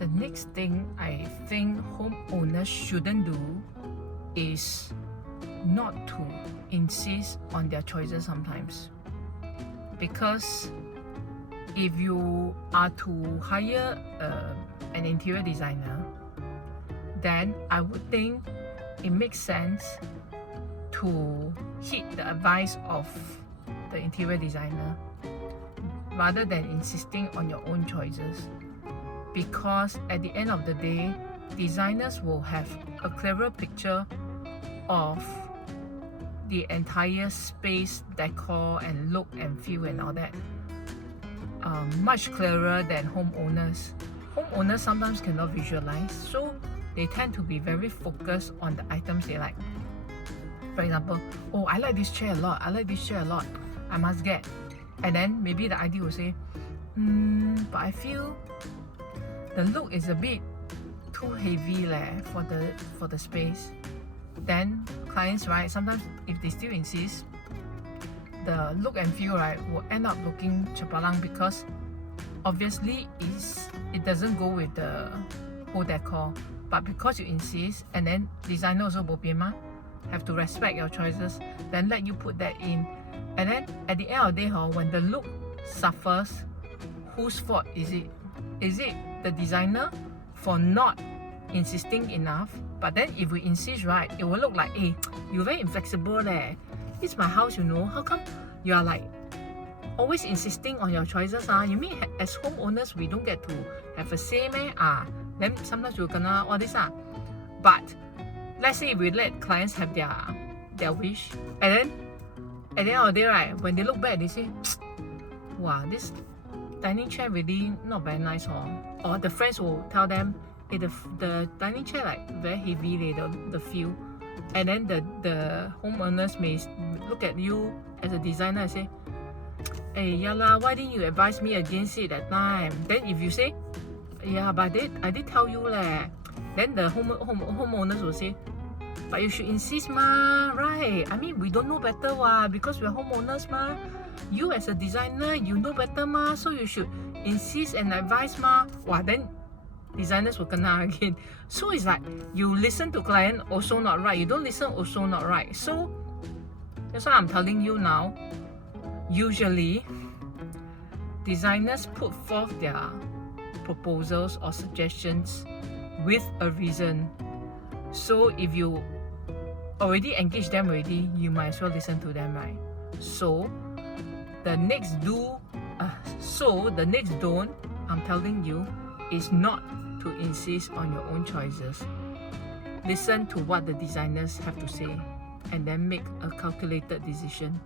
The next thing I think homeowners shouldn't do is not to insist on their choices sometimes. Because if you are to hire an interior designer, then I would think it makes sense to heed the advice of the interior designer rather than insisting on your own choices. Because at the end of the day, designers will have a clearer picture of the entire space, decor and look and feel and all that, much clearer than homeowners. Homeowners sometimes cannot visualize, so they tend to be very focused on the items they like. For example, oh, I like this chair a lot, I must get. And then maybe the ID will say, but I feel the look is a bit too heavy for the space. Then clients, right, sometimes if they still insist, the look and feel, right, will end up looking chapalang because obviously it doesn't go with the whole decor. But because you insist, and then designer also bo pian ma, have to respect your choices, then let you put that in. And then at the end of the day, when the look suffers, whose fault is it? Is it the designer for not insisting enough? But then if we insist, right, it will look like, hey, you're very inflexible leh. It's my house, you know. How come you are like always insisting on your choices? You mean as homeowners we don't get to have a say meh? Then sometimes we're gonna all this. But let's say we let clients have their wish, and then at the end of the day, right, when they look back, they say, wow, this dining chair really not very nice, or the friends will tell them, hey, the dining chair like very heavy, the feel. And then the homeowners may look at you as a designer and say, hey, yeah lah, why didn't you advise me against it that time? Then if you say, yeah, but I did tell you leh, then the homeowners will say, but you should insist ma, right? I mean, we don't know better because we're homeowners ma. You as a designer, you know better ma, so you should insist and advise ma. Then designers will kena again. So it's like you listen to client also not right, you don't listen also not right. So that's why I'm telling you now, usually designers put forth their proposals or suggestions with a reason. So if you already engage them already, you might as well listen to them, right? So the next don't, I'm telling you, is not to insist on your own choices. Listen to what the designers have to say and then make a calculated decision.